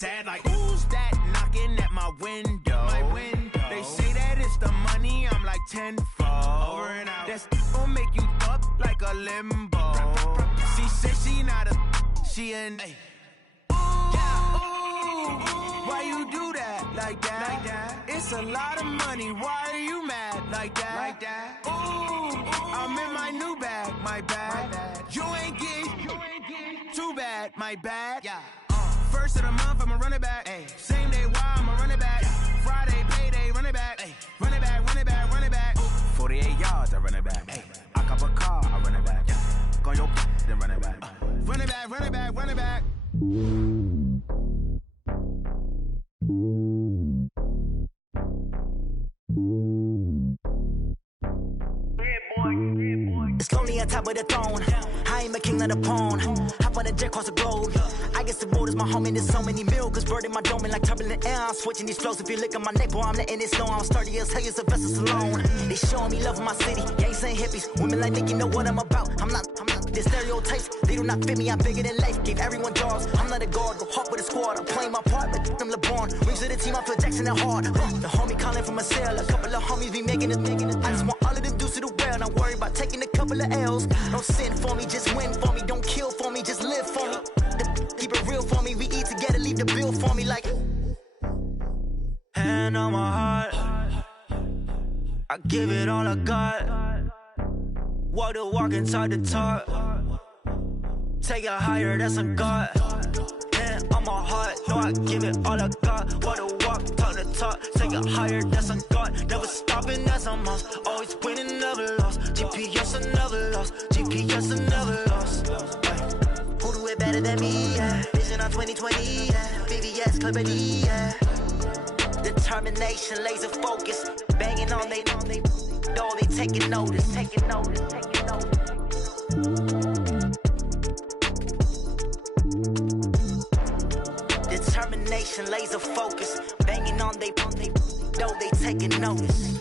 Dad, like, who's that knocking at my window? They say that it's the money, I'm like tenfold. Over and out. That's gon' make you up like a limbo. She said she not a, she an. Ooh, why you do that like that? It's a lot of money, why are you mad like that? Ooh, I'm in my new bag, my bad. You ain't get too bad, my bad. Yeah. First of the month, I'ma run it back. Ay. Same day, why I'ma run it back. Yeah. Friday, payday, run it back. Ay. Run it back, run it back, run it back. 48 yards, I run it back. Ay. I cop a car, I run it back. Yeah. Go on your then run it back. Run it back, run it back, run it back. It's lonely on top of the throne. I ain't a king of the pawn. Hop on a jet across the globe. I guess the road is my home and there's so many milkers burning my dome like turbulent air. I'm switching these flows. If you look at my neck, boy, I'm letting it snow. I'm sturdy as hell, it's a vessel alone. They showing me love in my city. Gangs ain't hippies. Women like Nick, you know what I'm about. I'm not. The stereotypes, they do not fit me. I'm bigger than life. Gave everyone jobs. I'm not a guard. Go hard with a squad. I'm playing my part like I'm LeBron. Rings to the team, I feel Jackson and hard. The homie calling from a cell. A couple of homies be making it. I just want all of them dudes to the well. Not worry about taking a couple of L's. Don't sin for me, just win for me. Don't kill for me, just live for me. Keep it real for me. We eat together, leave the bill for me like. Hand on my heart, I give it all I got. Walk the walk inside the talk. Take it higher, that's a God. Hand on my heart, no, I give it all I got. Walk the walk, talk the talk. Take it higher, that's a God. Never stopping, that's a must. Always winning, never lost. GPS, I never lost. GPS, I never lost. Who do it better than me? Yeah. Vision on 2020, yeah. VVS, Clippity, yeah. Determination, laser focus. Banging on they door, they taking notice. Determination, laser focus. Banging on they door, they taking notice.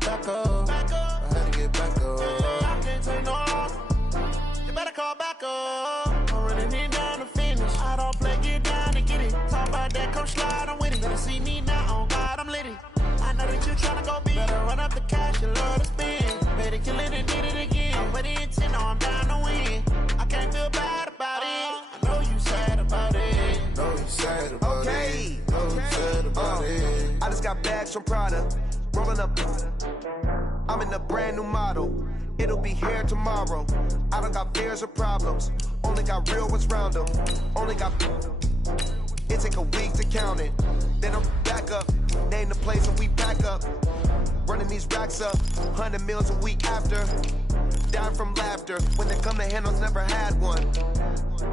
Back up. I had to get back up. I can't take no loss. You better call back up. I'm running it down to finish. I don't play, get down and get it. Talk about that, come slide, I'm with it. Better see me now, on God, I'm lit it. I know that you tryna go big. Better run up the cash, you love to spend. Better kill it and did it again. I'm with the intent, no, I'm down to win. I can't feel bad about it. I know you sad about it. Know you sad about it. Know you sad about it. I just got bags from Prada. Rolling up, I'm in a brand new model. It'll be here tomorrow. I don't got fears or problems. Only got real ones round them. Only got. It take a week to count it. Then I'm back up. Name the place and we pack up. Running these racks up. 100 meals a week after. Down from laughter. When they come to handles, never had one.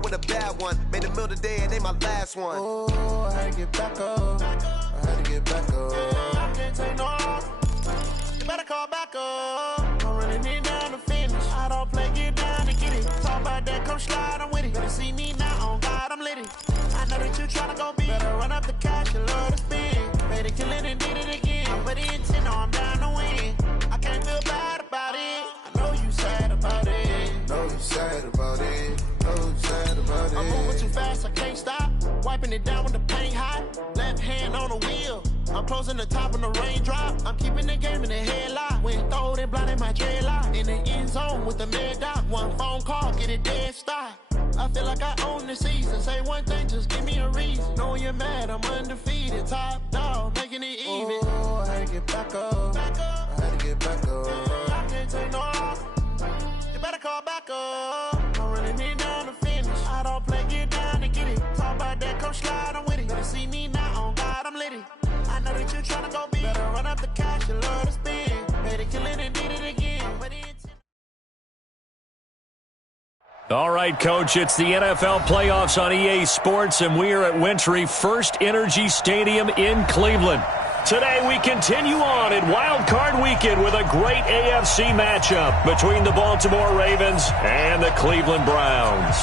With a bad one. Made a meal today and they my last one. Oh, I had to get back up. I had to get back up. I can't take no loss. You better call back up. I'm running it down to finish. I don't play, get down and get it. Talk about that, come slide, I'm with it. Better see me now, on God, I'm lit it. I know that you tryna go big. Better run up the cash, you love to spend. Better kill it and did it again. I'm with the intent, no, I'm down to win. I can't feel bad about it. I know you sad about it. Know you sad about it. Know you sad about it. I'm moving too fast, I can't stop. Wiping it down with the paint hot. Left hand on the wheel. I'm closing the top when the raindrop. I'm keeping the game in the headlock. When throwed and blinded my dreadlock. In the end zone with the mad dot. One phone call, get it dead stop. I feel like I own the season. Say one thing, just give me a reason. Knowing you're mad, I'm undefeated. Top dog, making it even. Oh, I had to get back up. I had to get back up. I can't take no loss. You better call back up. I'm running it down to finish. I don't play, get down and get it. Talk about that, come slide, I'm with it. Better see me now, on God, I'm lit it. I know that you tryna go big. Better run up the cash, you love to spend. Better kill it and did it again. All right, Coach, it's the NFL playoffs on EA Sports, and we are at Wintry First Energy Stadium in Cleveland. Today we continue on in Wild Card Weekend with a great AFC matchup between the Baltimore Ravens and the Cleveland Browns.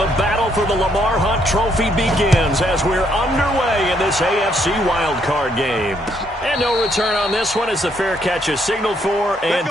The battle for the Lamar Hunt Trophy begins as we're underway in this AFC wildcard game. And no return on this one as the fair catch is signaled for. And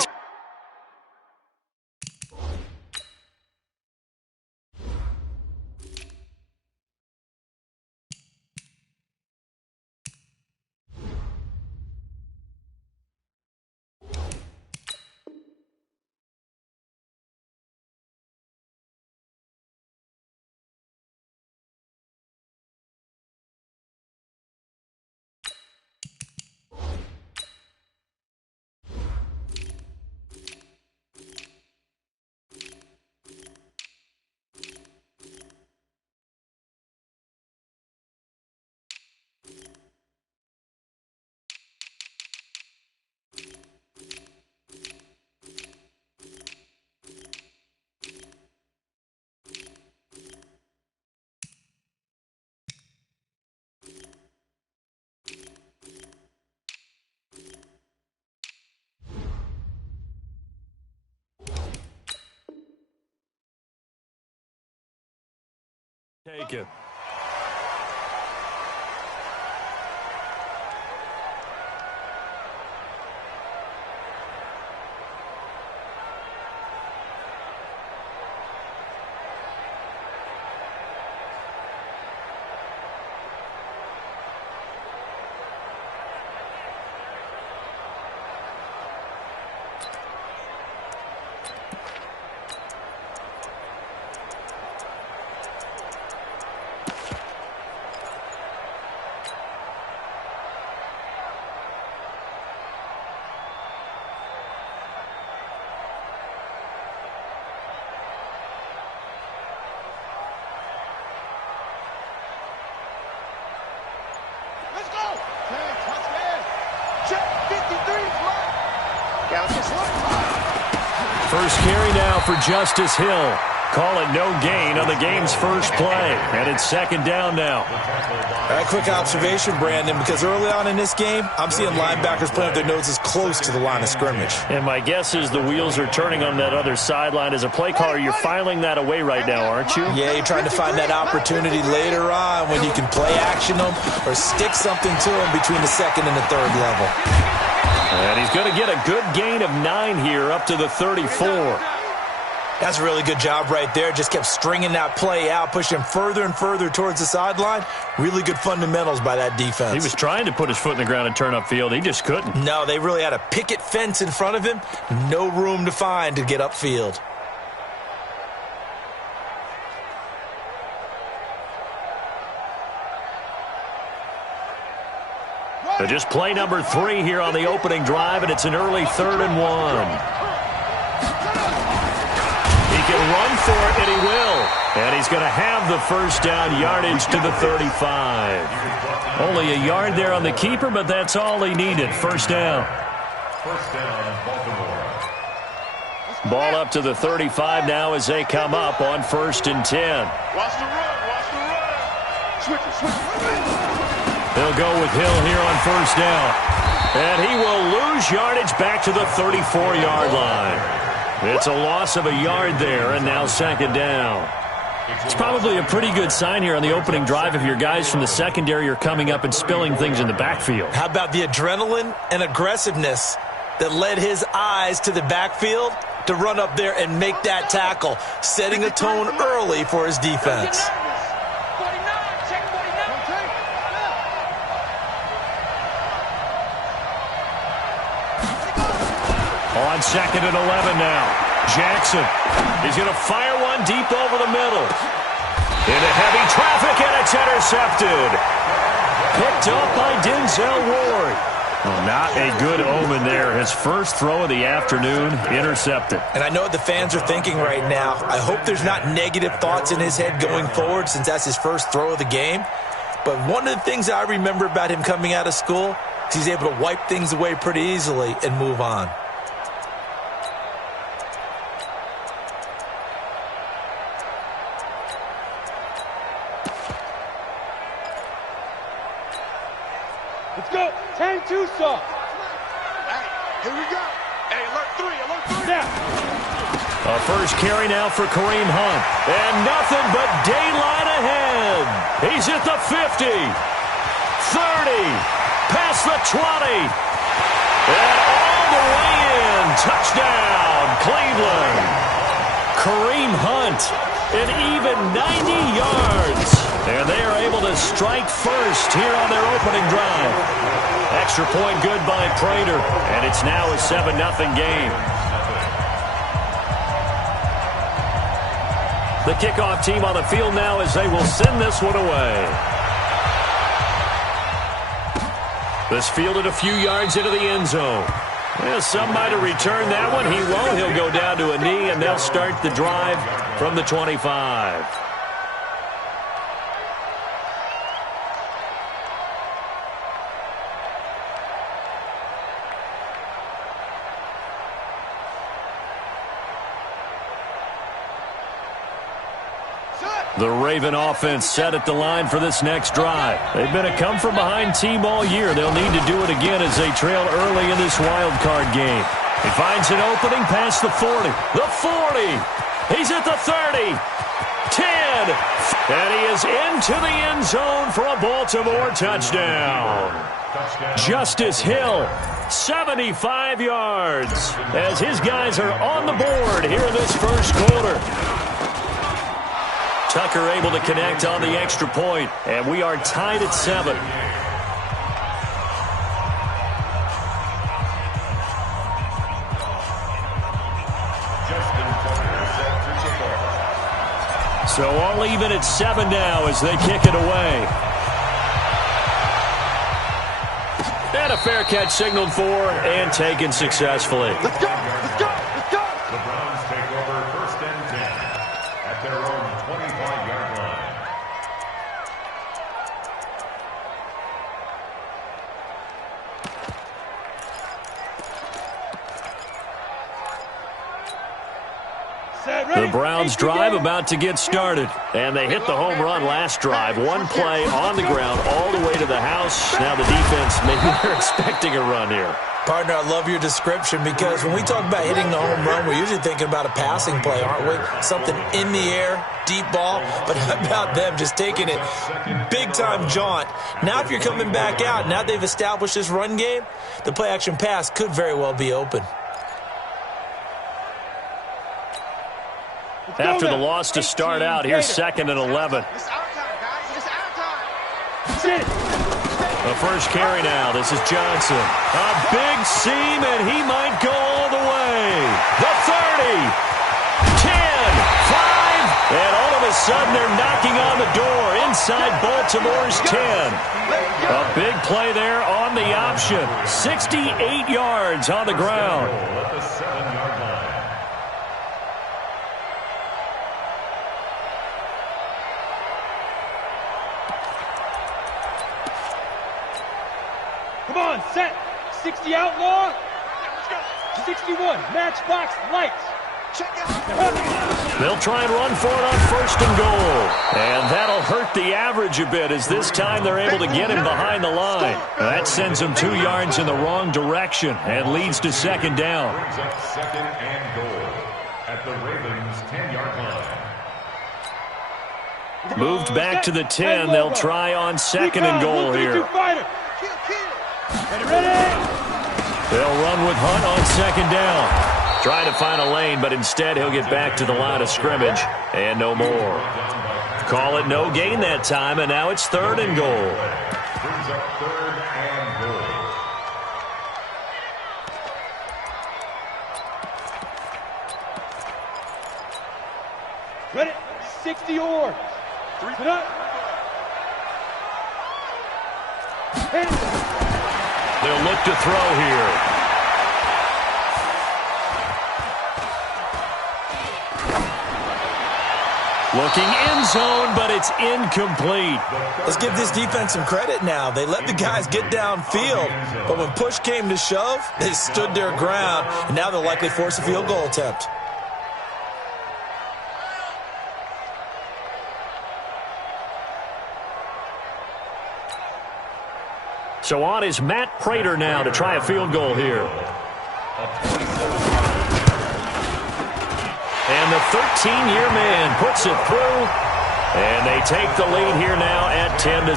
take it. First carry now for Justice Hill. Call it no gain on the game's first play. And it's second down now. A quick observation, Brandon, because early on in this game, I'm seeing linebackers playing with their noses close to the line of scrimmage. And my guess is the wheels are turning on that other sideline. As a play caller, you're filing that away right now, aren't you? Yeah, you're trying to find that opportunity later on when you can play action them or stick something to them between the second and the third level. And he's going to get a good gain of 9 here up to the 34. That's a really good job right there. Just kept stringing that play out, pushing further and further towards the sideline. Really good fundamentals by that defense. He was trying to put his foot in the ground and turn upfield. He just couldn't. No, they really had a picket fence in front of him. No room to find to get upfield. So just play number 3 here on the opening drive, and it's an early 3rd and 1. He can run for it, and he will. And he's going to have the first down yardage to the 35. Only a yard there on the keeper, but that's all he needed. First down. Ball up to the 35 now as they come up on 1st and 10. Watch the run. Switch it. They'll go with Hill here on 1st down. And he will lose yardage back to the 34-yard line. It's a loss of a yard there, and now 2nd down. It's probably a pretty good sign here on the opening drive if your guys from the secondary are coming up and spilling things in the backfield. How about the adrenaline and aggressiveness that led his eyes to the backfield to run up there and make that tackle, setting a tone early for his defense. On 2nd and 11 now. Jackson. He's going to fire one deep over the middle. Into heavy traffic, and it's intercepted. Picked up by Denzel Ward. Well, not a good omen there. His first throw of the afternoon, intercepted. And I know what the fans are thinking right now. I hope there's not negative thoughts in his head going forward since that's his first throw of the game. But one of the things I remember about him coming out of school is he's able to wipe things away pretty easily and move on. Let's go. 10-2 soft. Hey, here we go. Hey, alert 3. Now. A first carry now for Kareem Hunt. And nothing but daylight ahead. He's at the 50. 30. Past the 20. And all the way in. Touchdown, Cleveland. Kareem Hunt, an even 90 yards. And they are able to strike first here on their opening drive. Extra point good by Prater. And it's now a 7-0 game. The kickoff team on the field now as they will send this one away. This fielded a few yards into the end zone. Well, some might have returned that one. He won't. He'll go down to a knee, and they'll start the drive from the 25. The Raven offense set at the line for this next drive. They've been a come-from-behind team all year. They'll need to do it again as they trail early in this wild card game. He finds an opening past the 40. The 40. He's at the 30. 10. And he is into the end zone for a Baltimore touchdown. Justice Hill, 75 yards, as his guys are on the board here in this first quarter. Tucker able to connect on the extra point, and we are tied at 7. So all even at 7 now as they kick it away. And a fair catch signaled for and taken successfully. Let's go! Let's go! Let's go! The Browns take over 1st and 10 at their own 25-yard line. The Browns drive about to get started. And they hit the home run last drive. One play on the ground all the way to the house. Now the defense, maybe they're expecting a run here. Partner, I love your description because when we talk about hitting the home run, we're usually thinking about a passing play, aren't we? Something in the air, deep ball. But how about them just taking it big-time jaunt? Now if you're coming back out, now they've established this run game, the play-action pass could very well be open. After the loss to start out, here's 2nd and 11. It's our time, guys. It's our time. The first carry now. This is Johnson. A big seam, and he might go all the way. The 30, 10, 5, and all of a sudden they're knocking on the door inside Baltimore's 10. A big play there on the option. 68 yards on the ground. At the 7-yard line. Come on, set. 60 outlaw. 61, matchbox lights. They'll try and run for it on 1st and goal. And that'll hurt the average a bit as this time they're able to get him behind the line. That sends him 2 yards in the wrong direction and leads to 2nd down. Brings up 2nd and goal at the Ravens' 10-yard line. Moved back to the 10. They'll try on 2nd and goal here. They'll run with Hunt on 2nd down. Trying to find a lane, but instead he'll get back to the line of scrimmage. And no more. Call it no gain that time, and now it's 3rd and goal. Brings up 3rd and goal. Ready? 60 or. 3 up. They'll look to throw here. Looking end zone, but it's incomplete. Let's give this defense some credit now. They let the guys get downfield, but when push came to shove, they stood their ground, and now they'll likely force a field goal attempt. So on is Matt Prater now to try a field goal here. the 13-year man puts it through, and they take the lead here now at 10-7.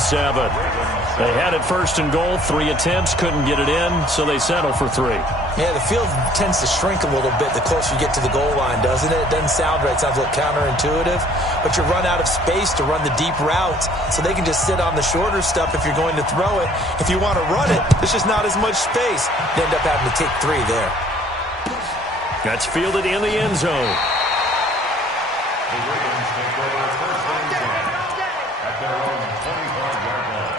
They had it first and goal, 3 attempts, couldn't get it in, so they settle for 3. Yeah, the field tends to shrink a little bit the closer you get to the goal line, doesn't it? It doesn't sound right. It sounds a little counterintuitive. But you run out of space to run the deep routes, so they can just sit on the shorter stuff if you're going to throw it. If you want to run it, there's just not as much space. You end up having to take 3 there. That's fielded in the end zone. The Ravens take over first and 10 at their own 25-yard line.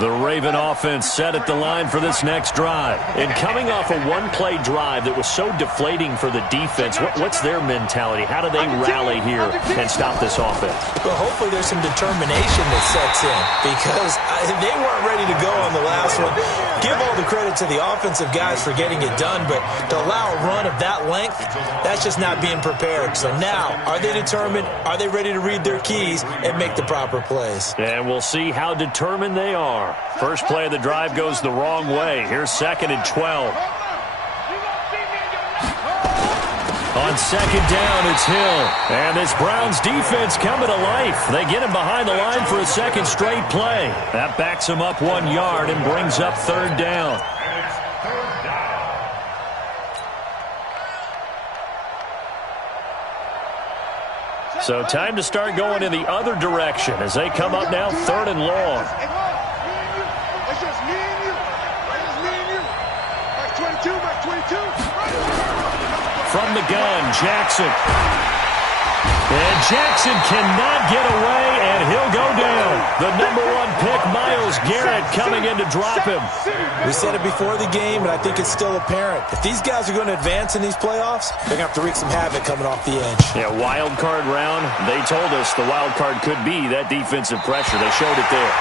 The Raven offense set at the line for this next drive. And coming off a one-play drive that was so deflating for the defense, what's their mentality? How do they rally here and stop this offense? Well, hopefully there's some determination that sets in because they weren't ready to go on the last one. Give all the credit to the offensive guys for getting it done, but to allow a run of that length, that's just not being prepared. So now, are they determined? Are they ready to read their keys and make the proper plays? And we'll see how determined they are. First play of the drive goes the wrong way. Here's 2nd and 12. On 2nd down, it's Hill. And this Browns defense coming to life. They get him behind the line for a second straight play. That backs him up 1 yard and brings up 3rd down. So time to start going in the other direction as they come up now 3rd and long. From the gun, Jackson. And Jackson cannot get away, and he'll go down. The #1 pick, Myles Garrett, coming in to drop him. We said it before the game, and I think it's still apparent. If these guys are going to advance in these playoffs, they're going to have to wreak some havoc coming off the edge. Yeah, wild card round. They told us the wild card could be that defensive pressure. They showed it there.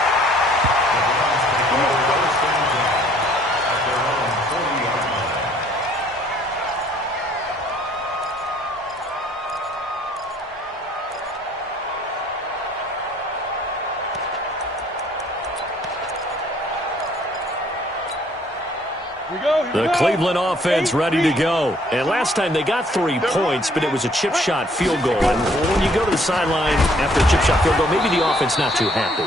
The Cleveland offense ready to go. And last time they got 3 points, but it was a chip shot field goal. And when you go to the sideline after a chip shot field goal, maybe the offense not too happy.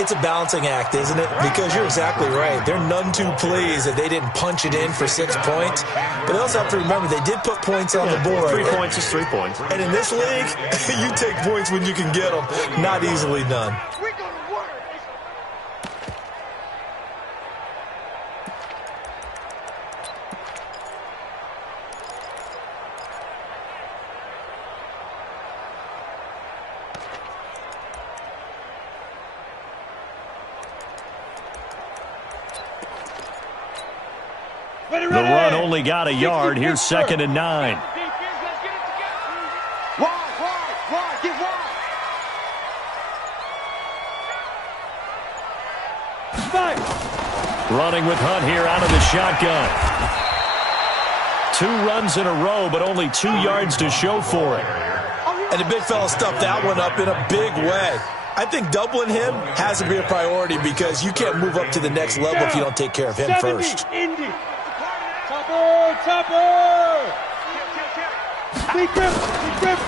It's a balancing act, isn't it? Because you're exactly right. They're none too pleased that they didn't punch it in for 6 points. But they also have to remember they did put points on the board. 3 points is 3 points. And in this league, you take points when you can get them. Not easily done. The run only got a yard. Here's 2nd and 9. Running with Hunt here out of the shotgun. 2 runs in a row, but only 2 yards to show for it. And the big fella stuffed that one up in a big way. I think doubling him has to be a priority because you can't move up to the next level if you don't take care of him first.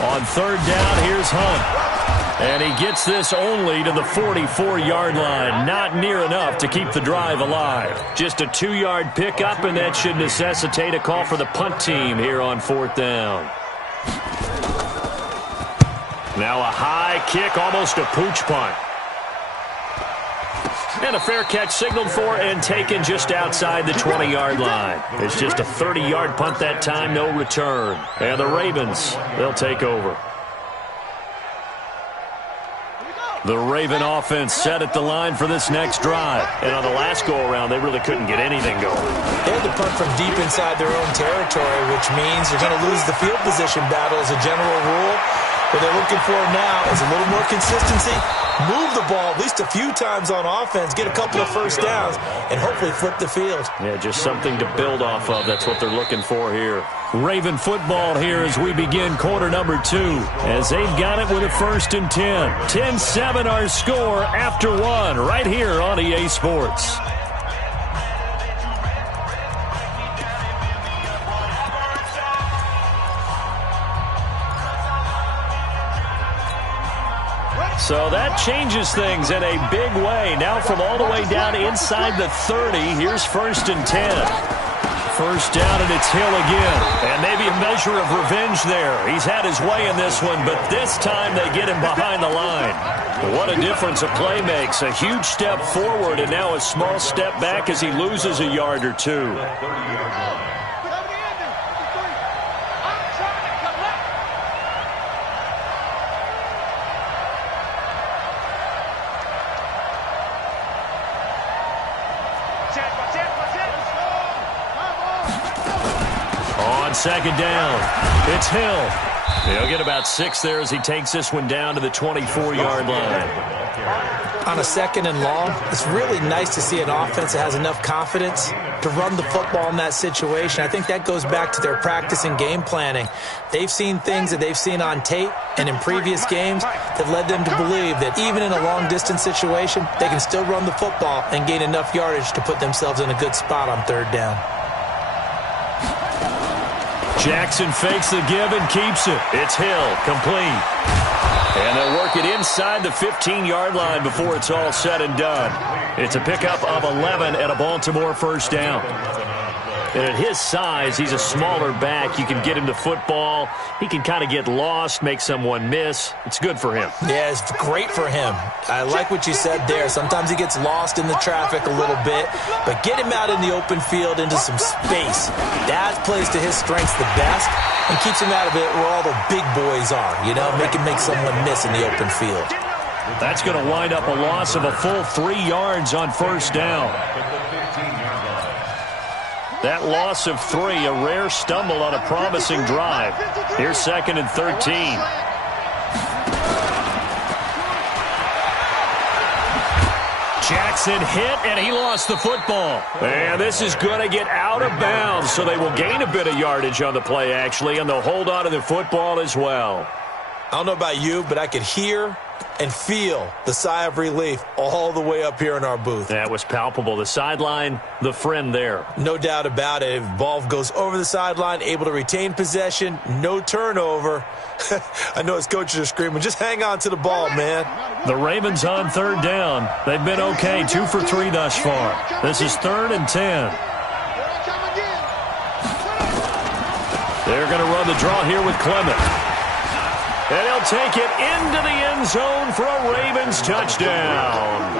On 3rd down, here's Hunt. And he gets this only to the 44-yard line. Not near enough to keep the drive alive. Just a 2-yard pickup, and that should necessitate a call for the punt team here on 4th down. Now a high kick, almost a pooch punt. And a fair catch signaled for and taken just outside the 20-yard line. It's just a 30-yard punt that time, no return. And the Ravens, they'll take over. The Raven offense set at the line for this next drive. And on the last go-around, they really couldn't get anything going. They had to punt from deep inside their own territory, which means they're going to lose the field position battle as a general rule. What they're looking for now is a little more consistency, move the ball at least a few times on offense, get a couple of first downs, and hopefully flip the field. Yeah, just something to build off of. That's what they're looking for here. Raven football here as we begin quarter number 2, as they've got it with a 1st and 10. 10-7 our score after 1 right here on EA Sports. So that changes things in a big way. Now from all the way down inside the 30, here's 1st and 10. First down, and it's Hill again. And maybe a measure of revenge there. He's had his way in this one, but this time they get him behind the line. What a difference a play makes. A huge step forward, and now a small step back as he loses a yard or two. Second down. It's Hill. He'll get about 6 there as he takes this one down to the 24-yard line. On a 2nd and long, it's really nice to see an offense that has enough confidence to run the football in that situation. I think that goes back to their practice and game planning. They've seen things that they've seen on tape and in previous games that led them to believe that even in a long-distance situation, they can still run the football and gain enough yardage to put themselves in a good spot on 3rd down. Jackson fakes the give and keeps it. It's Hill, complete. And they'll work it inside the 15-yard line before it's all said and done. It's a pickup of 11 and a Baltimore 1st down. And at his size, he's a smaller back. You can get him the football. He can kind of get lost, make someone miss. It's good for him. Yeah, it's great for him. I like what you said there. Sometimes he gets lost in the traffic a little bit, but get him out in the open field into some space. That plays to his strengths the best and keeps him out of it where all the big boys are, you know, make someone miss in the open field. That's going to wind up a loss of a full 3 yards on 1st down. That loss of 3, a rare stumble on a promising drive. Here's 2nd and 13. Jackson hit, and he lost the football. And this is going to get out of bounds, so they will gain a bit of yardage on the play, actually, and they'll hold on to the football as well. I don't know about you, but I could hear and feel the sigh of relief all the way up here in our booth. That was palpable. The sideline, the friend there. No doubt about it. If ball goes over the sideline, able to retain possession, no turnover. I know his coaches are screaming, just hang on to the ball, man. The Ravens on 3rd down. They've been okay, 2 for 3 thus far. This is 3rd and 10. They're going to run the draw here with Clement. And he'll take it into the end zone for a Ravens touchdown.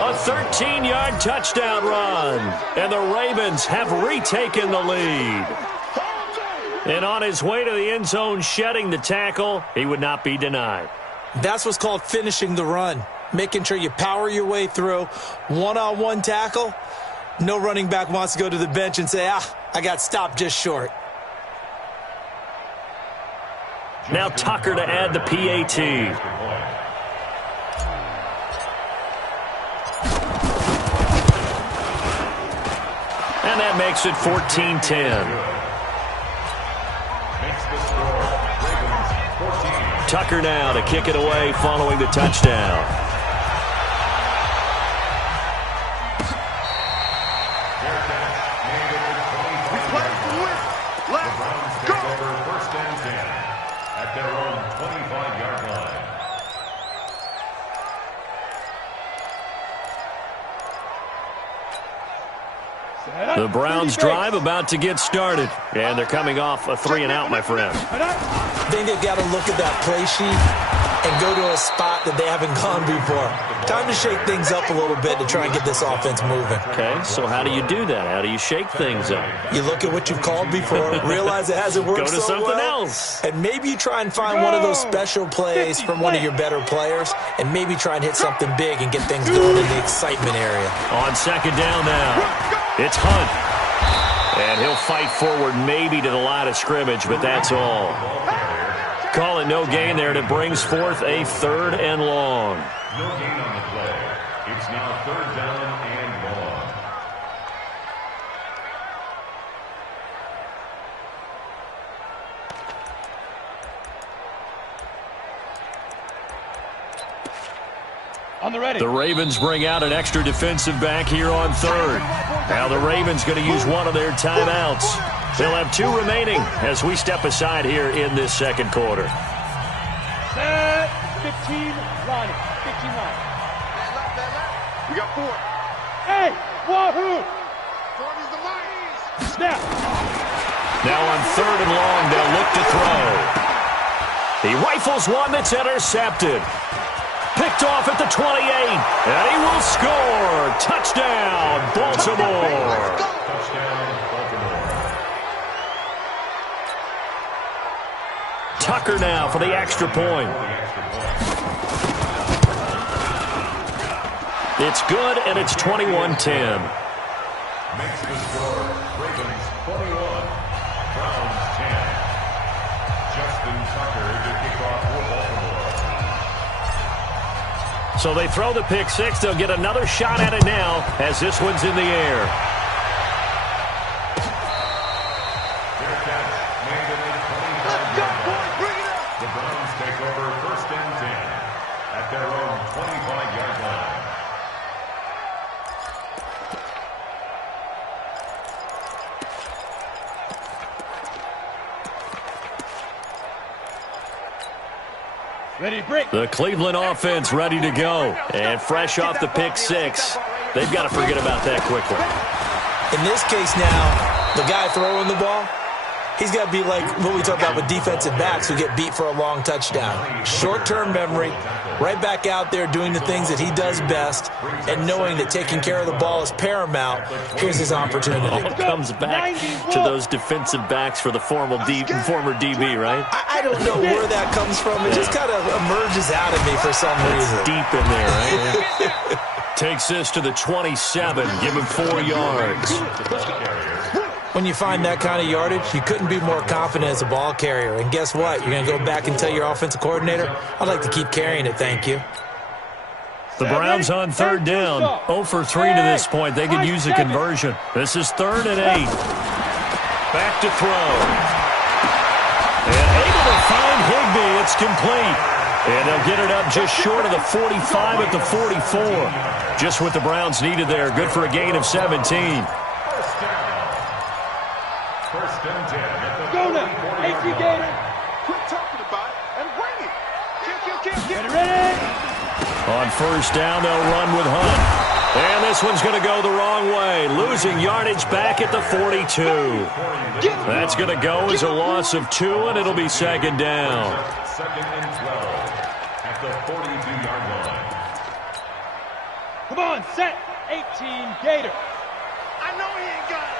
A 13-yard touchdown run. And the Ravens have retaken the lead. And on his way to the end zone, shedding the tackle, he would not be denied. That's what's called finishing the run. Making sure you power your way through. One-on-one tackle. No running back wants to go to the bench and say, I got stopped just short. Now Tucker to add the PAT. And that makes it 14-10. Tucker now to kick it away following the touchdown. The Browns drive about to get started, and they're coming off a 3-and-out, my friend. I think they've got to look at that play sheet and go to a spot that they haven't gone before. Time to shake things up a little bit to try and get this offense moving. Okay, so how do you do that? How do you shake things up? You look at what you've called before, realize it hasn't worked so well. Go to something else. And maybe you try and find one of those special plays from one of your better players, and maybe try and hit something big and get things going in the excitement area. On 2nd down now. It's Hunt. And he'll fight forward maybe to the line of scrimmage, but that's all. Call it no gain there, and it brings forth a 3rd and long. No gain on the play. It's now 3rd down and long. On the ready. The Ravens bring out an extra defensive back here on 3rd. Now the Ravens going to use one of their timeouts. They'll have 2 remaining as we step aside here in this 2nd quarter. Set 15 line. 15 line. We got 4. Hey, wahoo! 4 is the mighty. Snap. Now on 3rd and long, they'll look to throw. He rifles one that's intercepted. Picked off at the 28, and he will score. Touchdown, Baltimore. Touchdown, Baltimore. Tucker now for the extra point. It's good, and it's 21-10. Makes the score. Ravens 21, Browns 10. Justin Tucker to kick off for Baltimore. So they throw the pick 6. They'll get another shot at it now as this one's in the air. Their catch made it at 25-yard line. The Browns take over 1st and 10 at their own 25-yard line. Ready, break. The Cleveland offense ready to go. And fresh off the pick 6. They've got to forget about that quickly. In this case now, the guy throwing the ball, he's got to be like what we talk about with defensive backs who get beat for a long touchdown. Short-term memory, right back out there doing the things that he does best, and knowing that taking care of the ball is paramount. Here's his opportunity. All comes back to those defensive backs for the former DB, right? I don't know where that comes from. It just kind of emerges out of me for some reason. It's deep in there, right? Takes this to the 27. Give him 4 yards. When you find that kind of yardage, you couldn't be more confident as a ball carrier. And guess what? You're going to go back and tell your offensive coordinator, I'd like to keep carrying it, thank you. The Browns on 3rd down. 0 for 3 to this point. They could use a conversion. This is 3rd and 8. Back to throw. And able to find Higbee. It's complete. And they'll get it up just short of the 45 at the 44. Just what the Browns needed there. Good for a gain of 17. First and 10 at the Go now. 18 Gator. Quit talking about it and bring it. Ready, ready. On 1st down, they'll run with Hunt. And this one's going to go the wrong way. Losing yardage back at the 42. That's going to go as a loss of 2, and it'll be 2nd down. 2nd and 12 at the 42-yard line. Come on, set. 18 Gator. I know he ain't got it.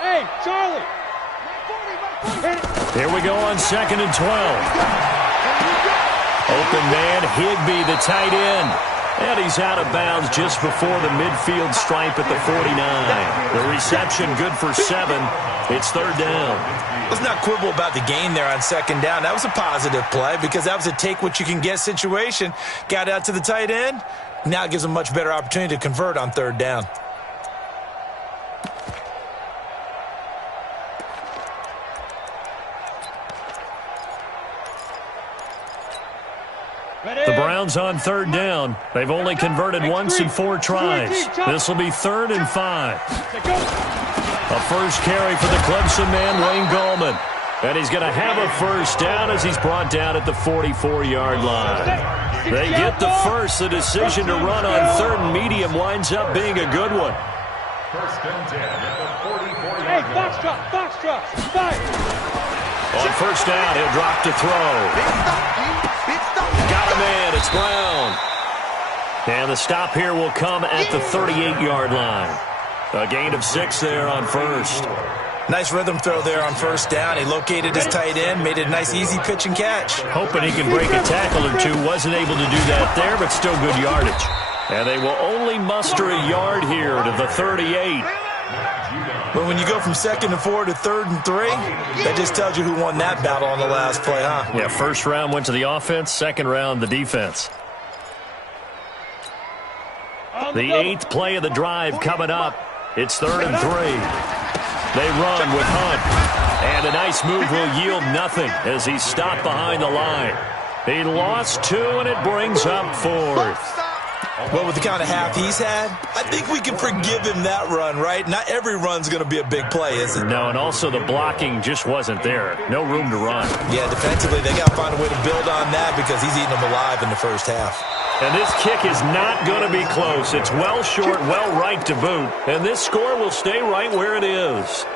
Hey, Charlie. Hit it. Here we go on 2nd and 12. Open man, Higbee, the tight end. And he's out of bounds just before the midfield stripe at the 49. The reception good for 7. It's 3rd down. Let's not quibble about the gain there on 2nd down. That was a positive play because that was a take-what-you-can-get situation. Got out to the tight end. Now it gives them a much better opportunity to convert on 3rd down. The Browns on 3rd down. They've only converted once in 4 tries. This will be 3rd and 5. A first carry for the Clemson man, Wayne Gallman. And he's going to have a 1st down as he's brought down at the 44-yard line. They get the first. The decision to run on 3rd and medium winds up being a good one. 1st and 10 at the 44-yard Hey, line. Foxtrot, fire. On 1st down, he'll drop to throw. Got a man. It's Brown. And the stop here will come at the 38-yard line. A gain of 6 there on 1st. Nice rhythm throw there on 1st down. He located his tight end, made it a nice easy pitch and catch. Hoping he can break a tackle or two. Wasn't able to do that there, but still good yardage. And they will only muster a yard here to the 38. Matt Judon But when you go from 2nd and 4 to 3rd and 3, that just tells you who won that battle on the last play, huh? Yeah, first round went to the offense, second round the defense. The 8th play of the drive coming up. It's 3rd and 3. They run with Hunt. And a nice move will yield nothing as he's stopped behind the line. He lost 2, and it brings up 4th. Well, with the kind of half he's had, I think we can forgive him that run, right? Not every run's going to be a big play, is it? No, and also the blocking just wasn't there. No room to run. Yeah, defensively, they got to find a way to build on that because he's eating them alive in the first half. And this kick is not going to be close. It's well short, well right to boot. And this score will stay right where it is.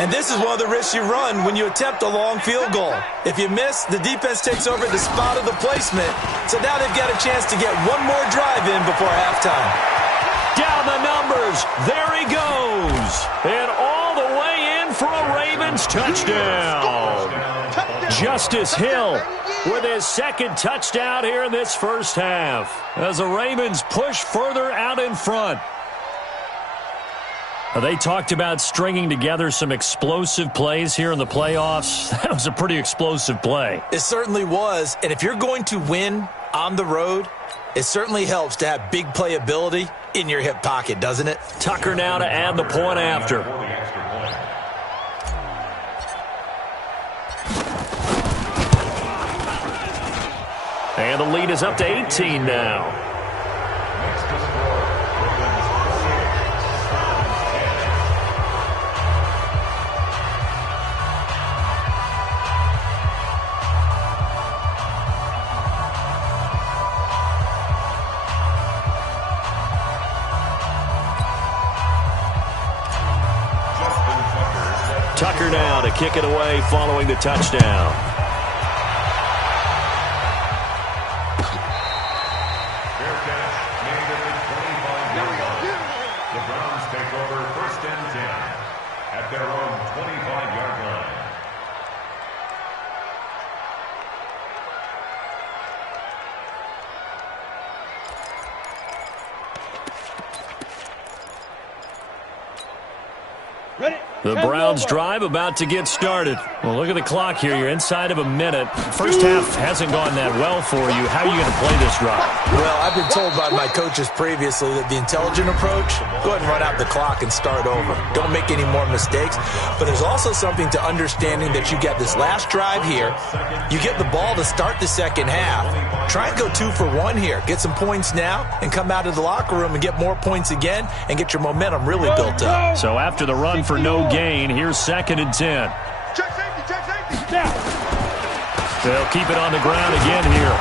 And this is one of the risks you run when you attempt a long field goal. If you miss, the defense takes over the spot of the placement. So now they've got a chance to get one more drive in before halftime. Down the numbers. There he goes. And all the way in for a Ravens touchdown. Justice Hill with his 2nd touchdown here in this first half as the Ravens push further out in front. They talked about stringing together some explosive plays here in the playoffs. That was a pretty explosive play. It certainly was. And if you're going to win on the road, it certainly helps to have big playability in your hip pocket, doesn't it? Tucker now to add the point after. And the lead is up to 18 now. Tucker now to kick it away following the touchdown. Fair catch made at the 25-yard line. The Browns take over 1st and 10 at their own 25-yard line. The Browns drive about to get started. Well, look at the clock here. You're inside of a minute. First half hasn't gone that well for you. How are you going to play this drive? Well, I've been told by my coaches previously that the intelligent approach, go ahead and run out the clock and start over. Don't make any more mistakes. But there's also something to understanding that you get this last drive here. You get the ball to start the second half. Try and go 2 for 1 here. Get some points now and come out of the locker room and get more points again and get your momentum really built up. So after the run for no gain, here's 2nd and 10. Check safety, They'll keep it on the ground again here.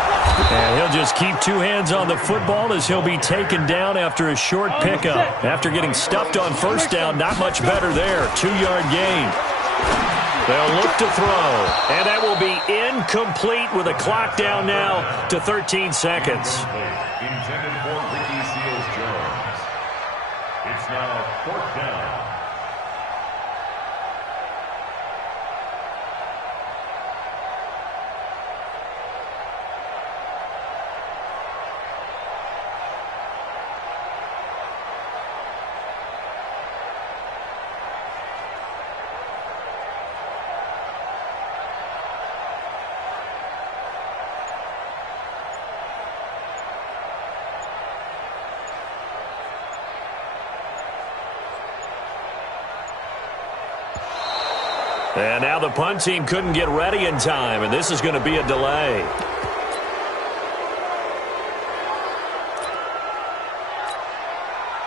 And he'll just keep 2 hands on the football as he'll be taken down after a short pickup. After getting stuffed on first down, not much better there. 2-yard gain. They'll look to throw. And that will be incomplete with a clock down now to 13 seconds. Intended for Ricky Seals-Jones. It's now 4th down. And now the punt team couldn't get ready in time, and this is going to be a delay.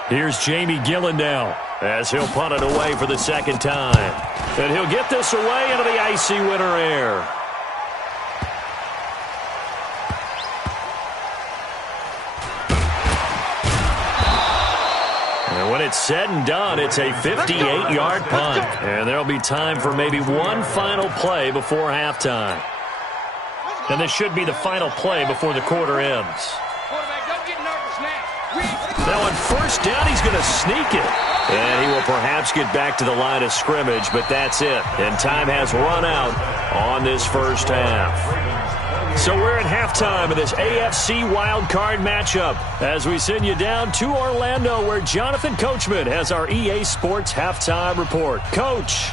Here's Jamie Gillandale as he'll punt it away for the 2nd time. And he'll get this away into the icy winter air. And when it's said and done, it's a 58-yard punt. And there'll be time for maybe one final play before halftime. And this should be the final play before the quarter ends. Now on first down, he's going to sneak it. And he will perhaps get back to the line of scrimmage, but that's it. And time has run out on this first half. So we're at halftime of this AFC wildcard matchup as we send you down to Orlando where Jonathan Coachman has our EA Sports halftime report. Coach.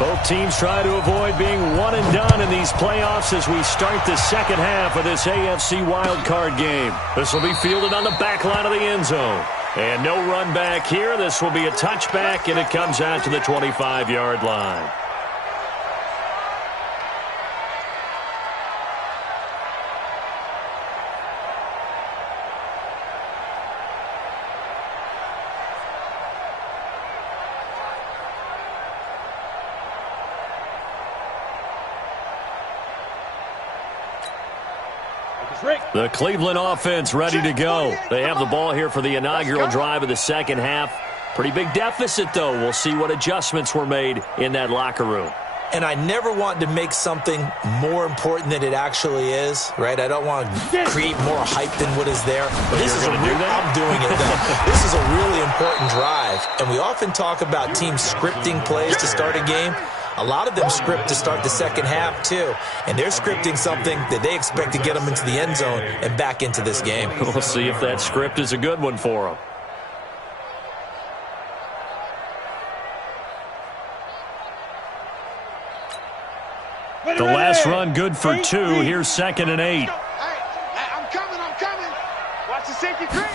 Both teams try to avoid being one and done in these playoffs as we start the second half of this AFC wildcard game. This will be fielded on the back line of the end zone. And no run back here. This will be a touchback, and it comes out to the 25-yard line. The Cleveland offense ready to go. They have the ball here for the inaugural drive of the second half. Pretty big deficit, though. We'll see what adjustments were made in that locker room. And I never want to make something more important than it actually is, right? I don't want to create more hype than what is there. But this is I'm doing it, though. This is a really important drive. And we often talk about teams scripting plays to start a game. A lot of them script to start the second half, too. And they're scripting something that they expect to get them into the end zone and back into this game. We'll see if that script is a good one for them. The last run good for 2. Here's 2nd and 8. Hey, I'm coming. Watch the safety creep.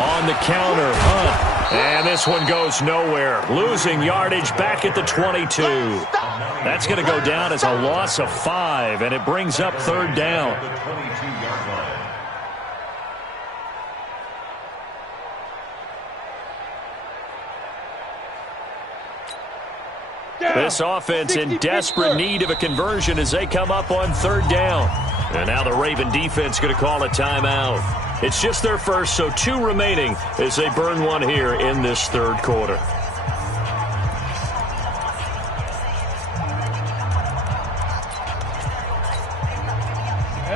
On the counter, Hunt. And this one goes nowhere. Losing yardage back at the 22. That's going to go down as a loss of 5, and it brings up 3rd down. This offense in desperate need of a conversion as they come up on 3rd down. And now the Raven defense going to call a timeout. It's just their first, so 2 remaining as they burn one here in this 3rd quarter.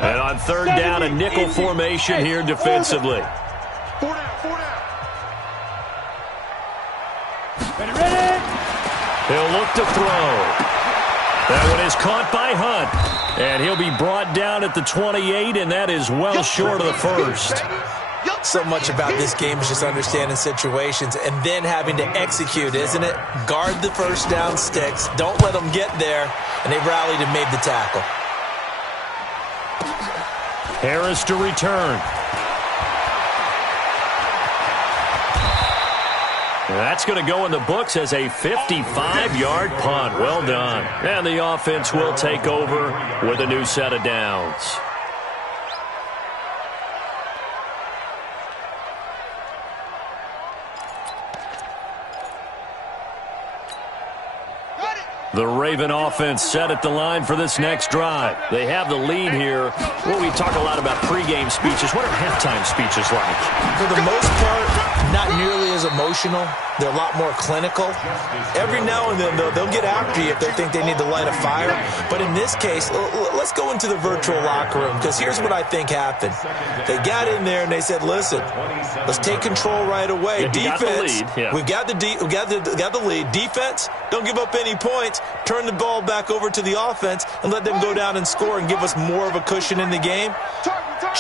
And on 3rd down, a nickel formation here defensively. 4 down. Ready? He'll look to throw. That one is caught by Hunt. And he'll be brought down at the 28, and that is well short of the first. So much about this game is just understanding situations and then having to execute, isn't it? Guard the first down sticks. Don't let them get there. And they rallied and made the tackle. Harris to return. That's going to go in the books as a 55-yard punt. Well done. And the offense will take over with a new set of downs. The Raven offense set at the line for this next drive. They have the lead here. Well, we talk a lot about pregame speeches. What are halftime speeches like? For the most part, not nearly as emotional. They're a lot more clinical. Every now and then, they'll get after you if they think they need to light a fire. But in this case, let's go into the virtual locker room, because here's what I think happened. They got in there and they said, listen, let's take control right away. Defense, we've got the lead. Defense, don't give up any points. Turn the ball back over to the offense and let them go down and score and give us more of a cushion in the game.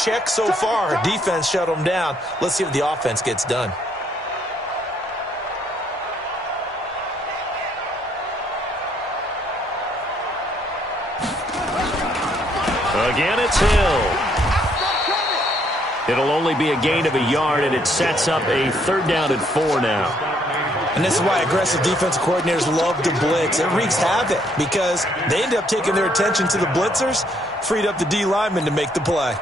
Check so far. Defense shut them down. Let's see if the offense gets done. Again, it's Hill. It'll only be a gain of a yard, and it sets up a 3rd down and 4 now. And this is why aggressive defensive coordinators love to blitz. It wreaks havoc because they end up taking their attention to the blitzers, freed up the D lineman to make the play.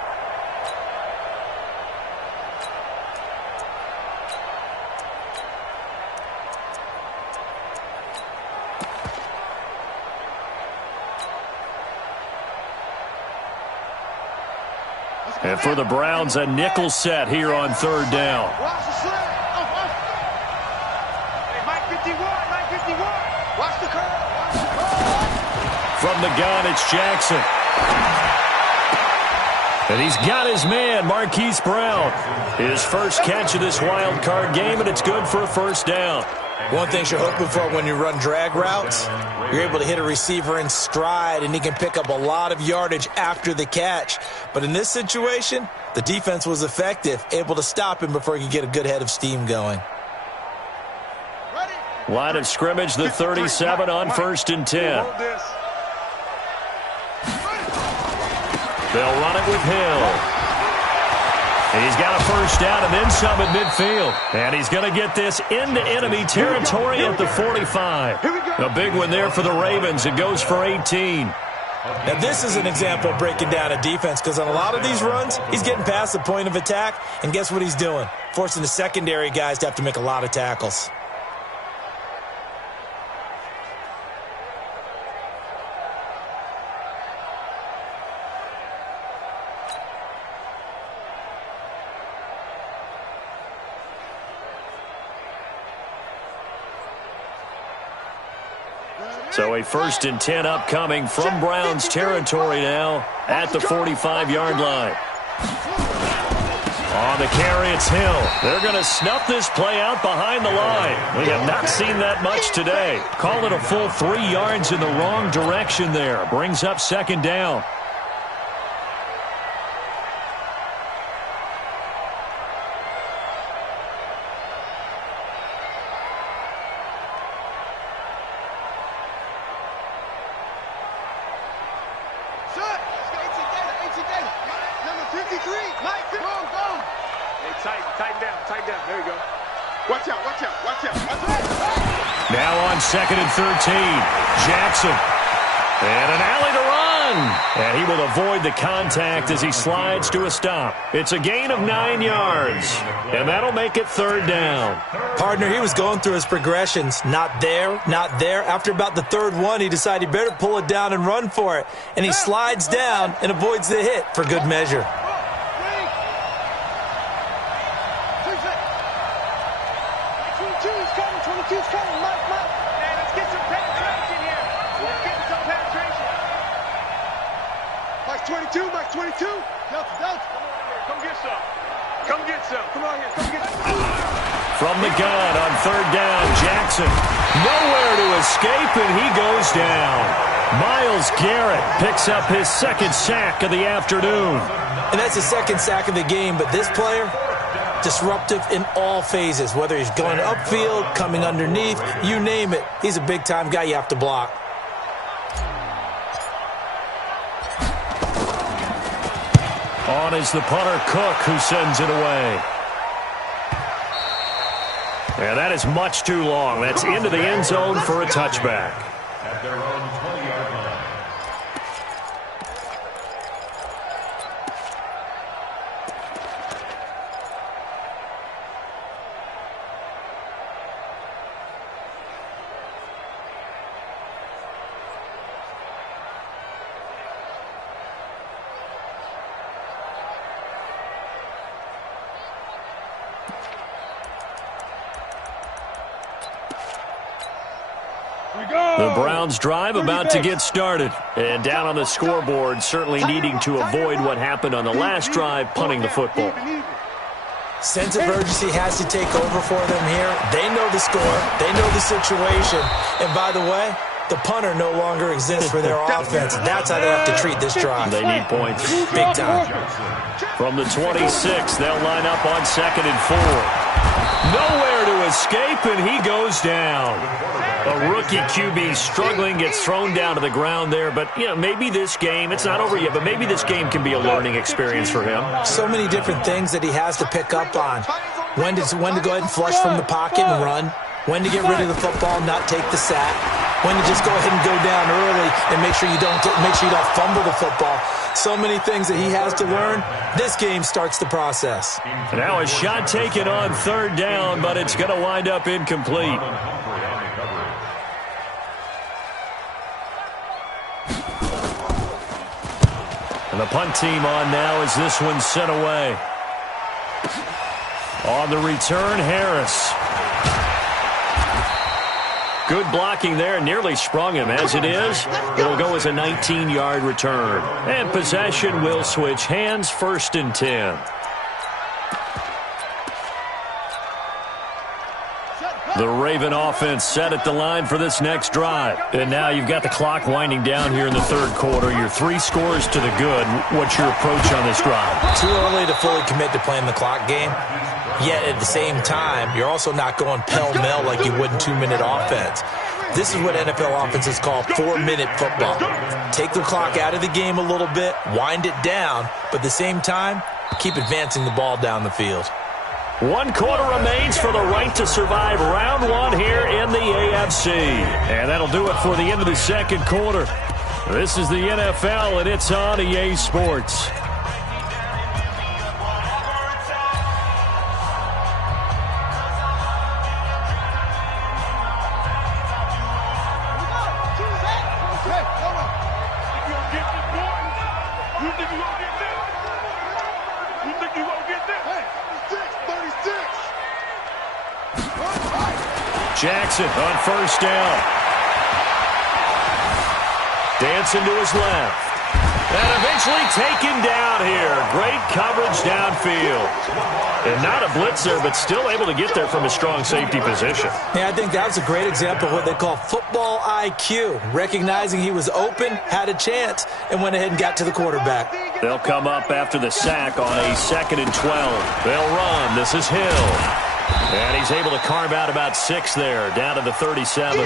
And for the Browns, a nickel set here on 3rd down. Watch the slant. Hey, Mike 51. Watch the curve. From the gun, it's Jackson. And he's got his man, Marquise Brown. His first catch of this wild card game, and it's good for a first down. One thing you're hoping for when you run drag routes, you're able to hit a receiver in stride, and he can pick up a lot of yardage after the catch. But in this situation, the defense was effective, able to stop him before he could get a good head of steam going. Line of scrimmage, the 37 on 1st and 10. They'll run it with Hill. He's got a first down and then some at midfield. And he's going to get this into enemy territory at the 45. A big one there for the Ravens. It goes for 18. Now, this is an example of breaking down a defense, because on a lot of these runs, he's getting past the point of attack, and guess what he's doing? Forcing the secondary guys to have to make a lot of tackles. So a 1st and 10 upcoming from Browns territory now at the 45-yard line. On the carry, it's Hill. They're going to snuff this play out behind the line. We have not seen that much today. Call it a full 3 yards in the wrong direction there. Brings up 2nd down. Now on 2nd and 13, Jackson. And an alley to run. And he will avoid the contact as he slides to a stop. It's a gain of 9 yards. And that'll make it 3rd down. Partner, he was going through his progressions. Not there, not there. After about the 3rd one, he decided he better pull it down and run for it. And he slides down and avoids the hit for good measure. From the gun on 3rd down, Jackson. Nowhere to escape, and he goes down. Myles Garrett picks up his 2nd sack of the afternoon. And that's the 2nd sack of the game, but this player, disruptive in all phases, whether he's going upfield, coming underneath, you name it. He's a big-time guy you have to block. On is the punter, Cook, who sends it away. Yeah, that is much too long. That's into the end zone for a touchback. At their own 20-yard line. The Browns drive about to get started. And down on the scoreboard, certainly needing to avoid what happened on the last drive, punting the football. Sense of urgency has to take over for them here. They know the score. They know the situation. And by the way, the punter no longer exists for their offense. That's how they have to treat this drive. They need points. Big time. From the 26, they'll line up on 2nd and 4. Nowhere to escape, and he goes down. A rookie QB struggling, gets thrown down to the ground there. But, you know, maybe this game, it's not over yet, but maybe this game can be a learning experience for him. So many different things that he has to pick up on. When to go ahead and flush from the pocket and run. When to get rid of the football, not take the sack. When to just go ahead and go down early and make sure you don't fumble the football. So many things that he has to learn. This game starts the process. Now a shot taken on 3rd down, but it's going to wind up incomplete. And the punt team on now as this one's sent away. On the return, Harris. Good blocking there, nearly sprung him. As it is, it'll go as a 19-yard return. And possession will switch hands, 1st and 10. The Raven offense set at the line for this next drive. And now you've got the clock winding down here in the 3rd quarter. You're 3 scores to the good. What's your approach on this drive? Too early to fully commit to playing the clock game. Yet at the same time, you're also not going pell-mell like you would in 2-minute offense. This is what NFL offenses call 4-minute football. Take the clock out of the game a little bit, wind it down, but at the same time, keep advancing the ball down the field. 1 quarter remains for the right to survive round 1 here in the AFC. And that'll do it for the end of the 2nd quarter. This is the NFL, and it's on EA Sports. Jackson on 1st down. Dancing to his left. And eventually taken down here. Great coverage downfield. And not a blitzer, but still able to get there from a strong safety position. Yeah, I think that was a great example of what they call football IQ. Recognizing he was open, had a chance, and went ahead and got to the quarterback. They'll come up after the sack on a 2nd and 12. They'll run. This is Hill. And he's able to carve out about 6 there, down to the 37.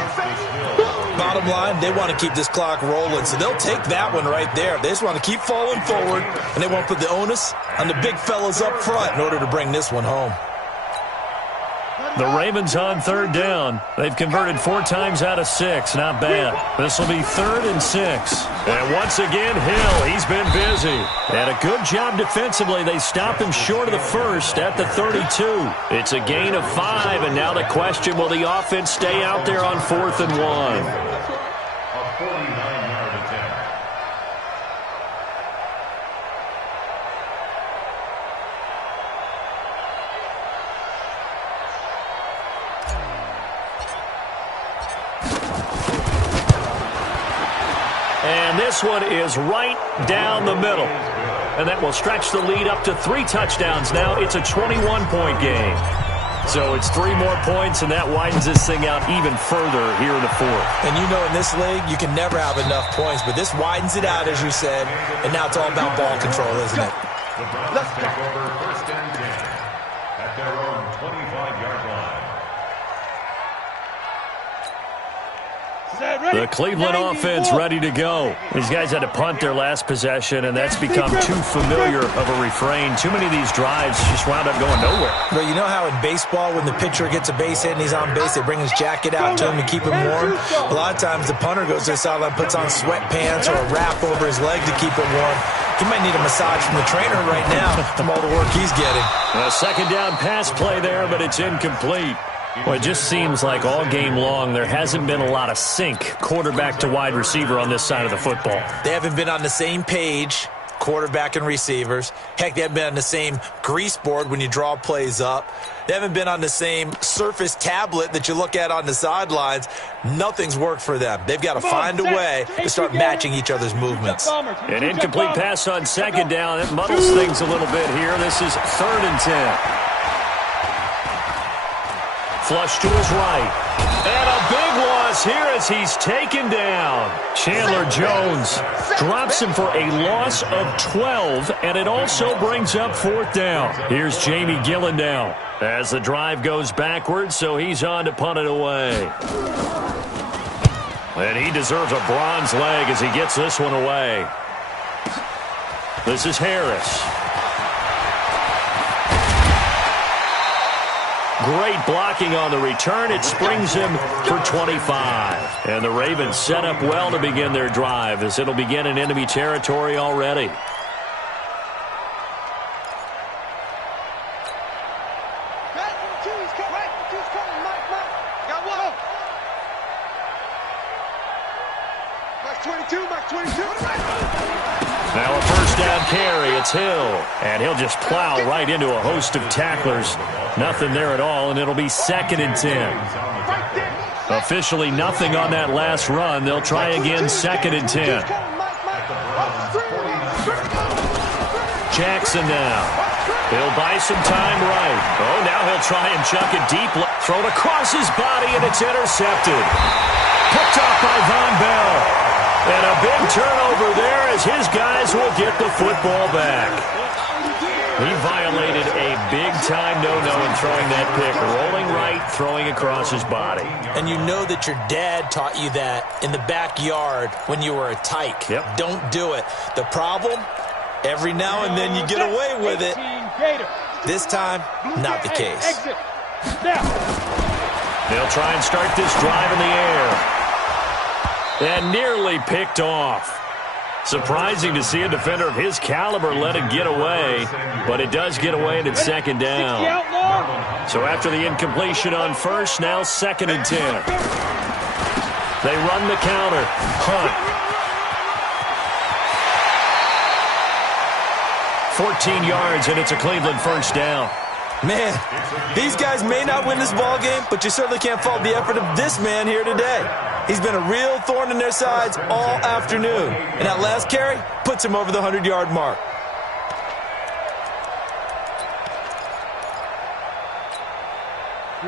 Bottom line, they want to keep this clock rolling, so they'll take that one right there. They just want to keep falling forward, and they want to put the onus on the big fellas up front in order to bring this one home. The Ravens on 3rd down. They've converted 4 times out of 6. Not bad. This will be 3rd and 6. And once again, Hill, he's been busy. And a good job defensively. They stopped him short of the 1st at the 32. It's a gain of 5, and now the question, will the offense stay out there on 4th and 1? A 49-yard attempt. And this one is right down the middle. And that will stretch the lead up to 3 touchdowns now. It's a 21-point game. So it's 3 more points, and that widens this thing out even further here in the 4th. And you know in this league, you can never have enough points, but this widens it out, as you said, and now it's all about ball control, isn't it? The Browns take over 1st and 10 at their own 25-yard line. The Cleveland offense ready to go. These guys had to punt their last possession, and that's become too familiar of a refrain. Too many of these drives just wound up going nowhere. Well, you know how in baseball, when the pitcher gets a base hit and he's on base, they bring his jacket out to him to keep him warm? A lot of times the punter goes to the sideline, puts on sweatpants or a wrap over his leg to keep him warm. He might need a massage from the trainer right now from all the work he's getting. A 2nd down pass play there, but it's incomplete. Well, it just seems like all game long there hasn't been a lot of sync quarterback to wide receiver on this side of the football. They haven't been on the same page, quarterback and receivers. Heck, they haven't been on the same grease board when you draw plays up. They haven't been on the same Surface tablet that you look at on the sidelines. Nothing's worked for them. They've got to find a way to start matching each other's movements. An incomplete pass on 2nd down. It muddles things a little bit here. This is 3rd and 10. Flush to his right. And a big loss here as he's taken down. Chandler Jones drops him for a loss of 12, and it also brings up 4th down. Here's Jamie Gillen now as the drive goes backwards, so he's on to punt it away. And he deserves a bronze leg as he gets this one away. This is Harris. Great blocking on the return. It springs him for 25. And the Ravens set up well to begin their drive as it'll begin in enemy territory already. Now a 1st down carry. It's Hill. And he'll just plow right into a host of tacklers. Nothing there at all, and it'll be 2nd and 10. Officially nothing on that last run. They'll try again, 2nd and 10. Jackson now. He'll buy some time right. Oh, now he'll try and chuck it deep. Thrown across his body, and it's intercepted. Picked off by Von Bell. And a big turnover there as his guys will get the football back. He violated a big-time no-no in throwing that pick. Rolling right, throwing across his body. And you know that your dad taught you that in the backyard when you were a tyke. Yep. Don't do it. The problem, every now and then you get away with it. This time, not the case. They'll try and start this drive in the air. And nearly picked off. Surprising to see a defender of his caliber let it get away, but it does get away and it's 2nd down. So after the incompletion on first, now 2nd and 10. They run the counter. Hunt. 14 yards, and it's a Cleveland first down. Man, these guys may not win this ball game, but you certainly can't fault the effort of this man here today. He's been a real thorn in their sides all afternoon. And that last carry puts him over the 100-yard mark.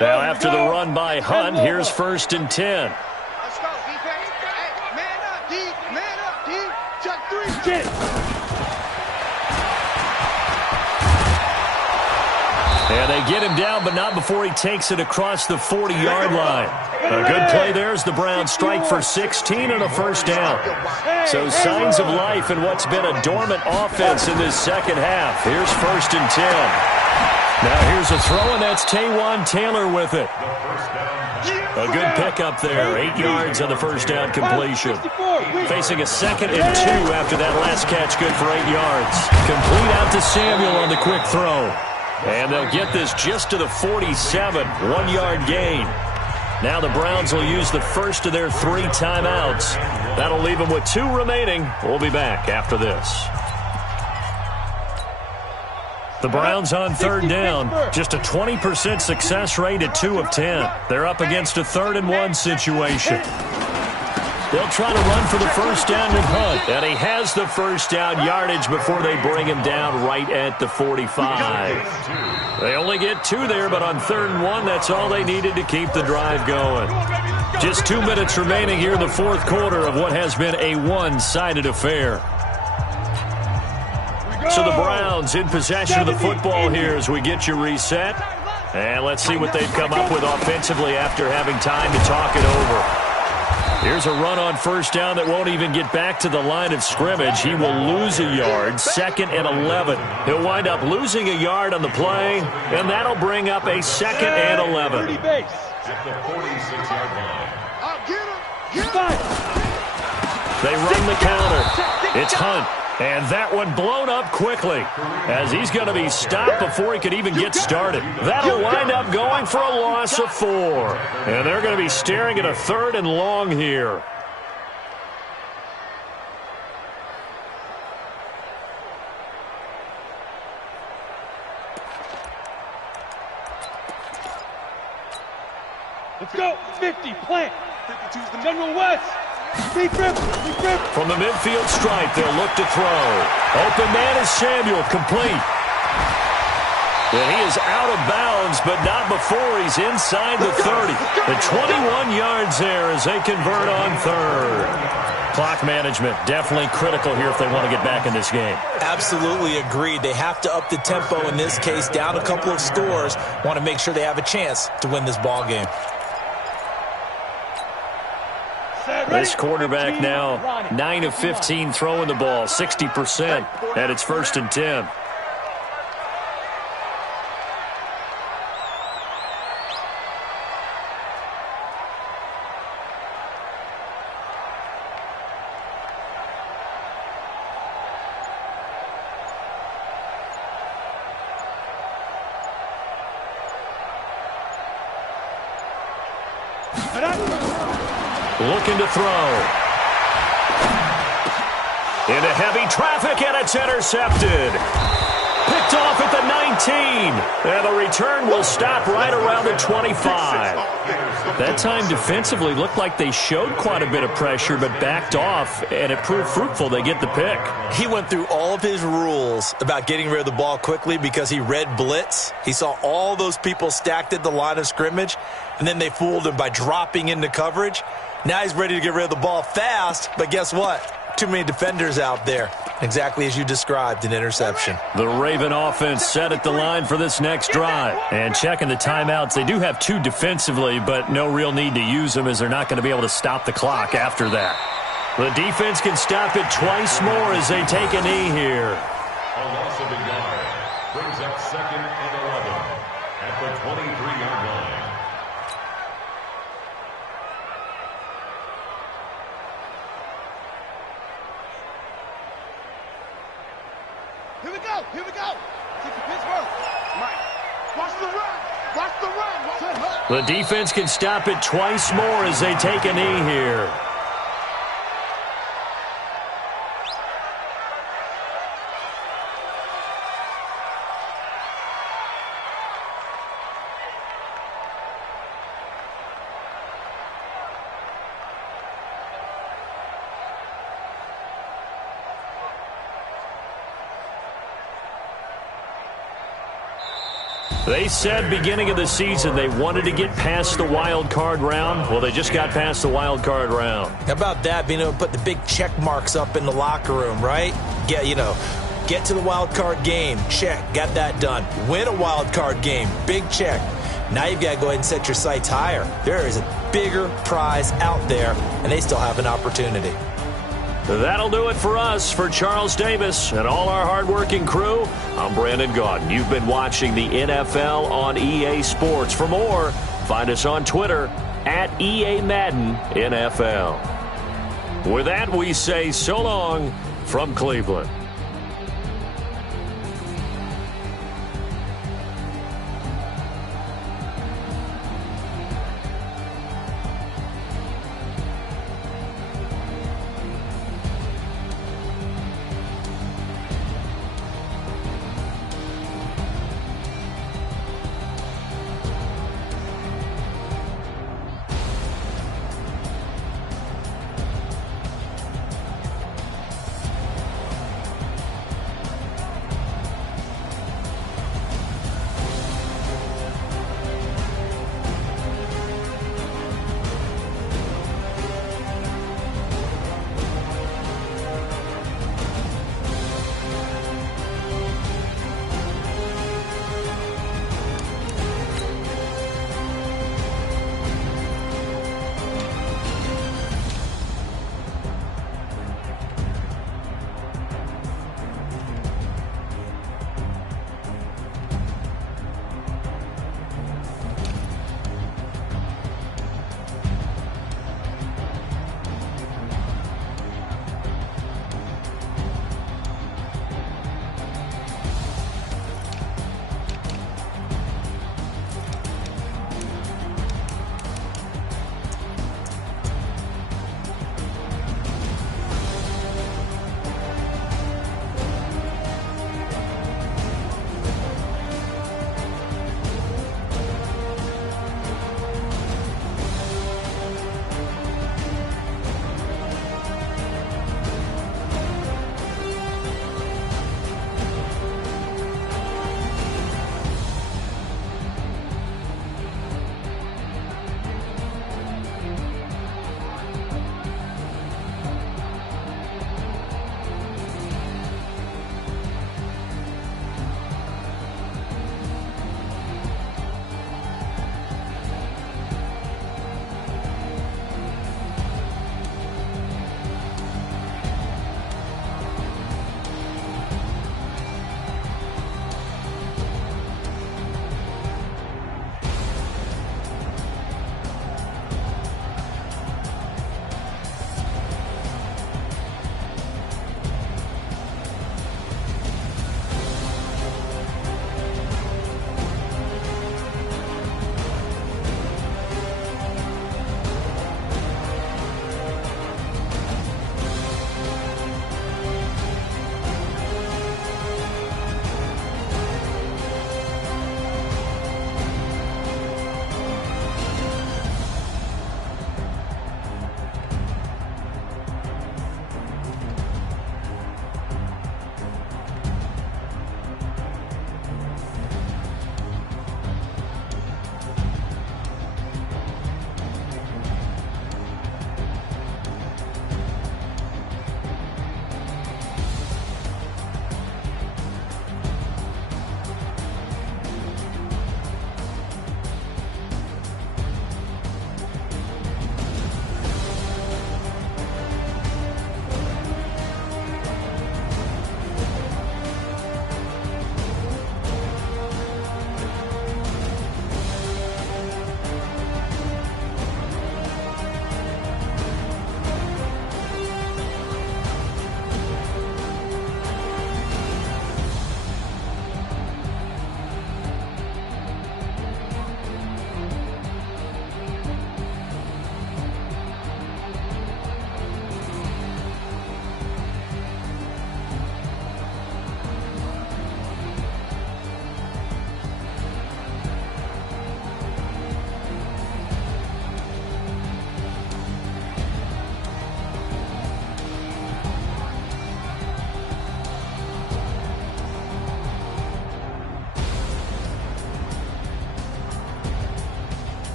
Now after the run by Hunt, here's 1st and 10. Let's go, defense. Hey, man up, D. Man up, D. Chuck 3. Get it. And they get him down, but not before he takes it across the 40-yard line. A good play there as the Browns strike for 16 and a first down. So signs of life in what's been a dormant offense in this second half. Here's 1st and 10. Now here's a throw, and that's Taywan Taylor with it. A good pickup there, 8 yards on the first down completion. Facing a 2nd and 2 after that last catch, good for 8 yards. Complete out to Samuel on the quick throw. And they'll get this just to the 47, 1-yard gain. Now the Browns will use the first of their 3 timeouts. That'll leave them with 2 remaining. We'll be back after this. The Browns on 3rd down, just a 20% success rate at 2 of 10. They're up against a 3rd and 1 situation. They'll try to run for the first down with Hunt. And he has the first down yardage before they bring him down right at the 45. They only get 2 there, but on 3rd and 1, that's all they needed to keep the drive going. Just 2 minutes remaining here in the 4th quarter of what has been a one-sided affair. So the Browns in possession of the football here as we get you reset. And let's see what they've come up with offensively after having time to talk it over. Here's a run on first down that won't even get back to the line of scrimmage. He will lose a yard, 2nd and 11. He'll wind up losing a yard on the play, and that'll bring up a 2nd and 11. At the 46-yard line. They run the counter. It's Hunt. And that one blown up quickly as he's going to be stopped before he could even get started. That'll wind up going for a loss of 4. And they're going to be staring at a 3rd and long here. Let's go. 50, plant. 52's the General West. Deep rip. From the midfield stripe, they'll look to throw. Open man is Samuel, complete. And he is out of bounds, but not before he's inside the 30. The 21 yards there as they convert on 3rd. Clock management definitely critical here if they want to get back in this game. Absolutely agreed. They have to up the tempo in this case, down a couple of scores. Want to make sure they have a chance to win this ball game. This quarterback now 9 of 15 throwing the ball, 60%, and it's 1st and 10. Looking to throw. Into heavy traffic, and it's intercepted. Picked picked off at the 19. And the return will stop right around the 25. That time defensively looked like they showed quite a bit of pressure but backed off, and it proved fruitful. They get the pick. He went through all of his rules about getting rid of the ball quickly because he read blitz. He saw all those people stacked at the line of scrimmage, and then they fooled him by dropping into coverage. Now he's ready to get rid of the ball fast, but guess what? Too many defenders out there. Exactly as you described, an interception. The Raven offense set at the line for this next drive. And checking the timeouts, they do have 2 defensively, but no real need to use them as they're not going to be able to stop the clock after that. The defense can stop it twice more as they take a knee here. A loss of a yard brings up 2nd and 11 at the 23-yard line. Here we go. Here we go. Take the Pittsburgh. Mike, watch the run. Watch the run. The defense can stop it twice more as they take a knee here. They said beginning of the season they wanted to get past the wild card round. Well, they just got past the wild card round. How about that, being able to put the big check marks up in the locker room, right? Get to the wild card game, check, got that done. Win a wild card game, big check. Now you've got to go ahead and set your sights higher. There is a bigger prize out there, and they still have an opportunity. That'll do it for us. For Charles Davis and all our hardworking crew, I'm Brandon Gaudin. You've been watching the NFL on EA Sports. For more, find us on Twitter at EA Madden NFL. With that, we say so long from Cleveland.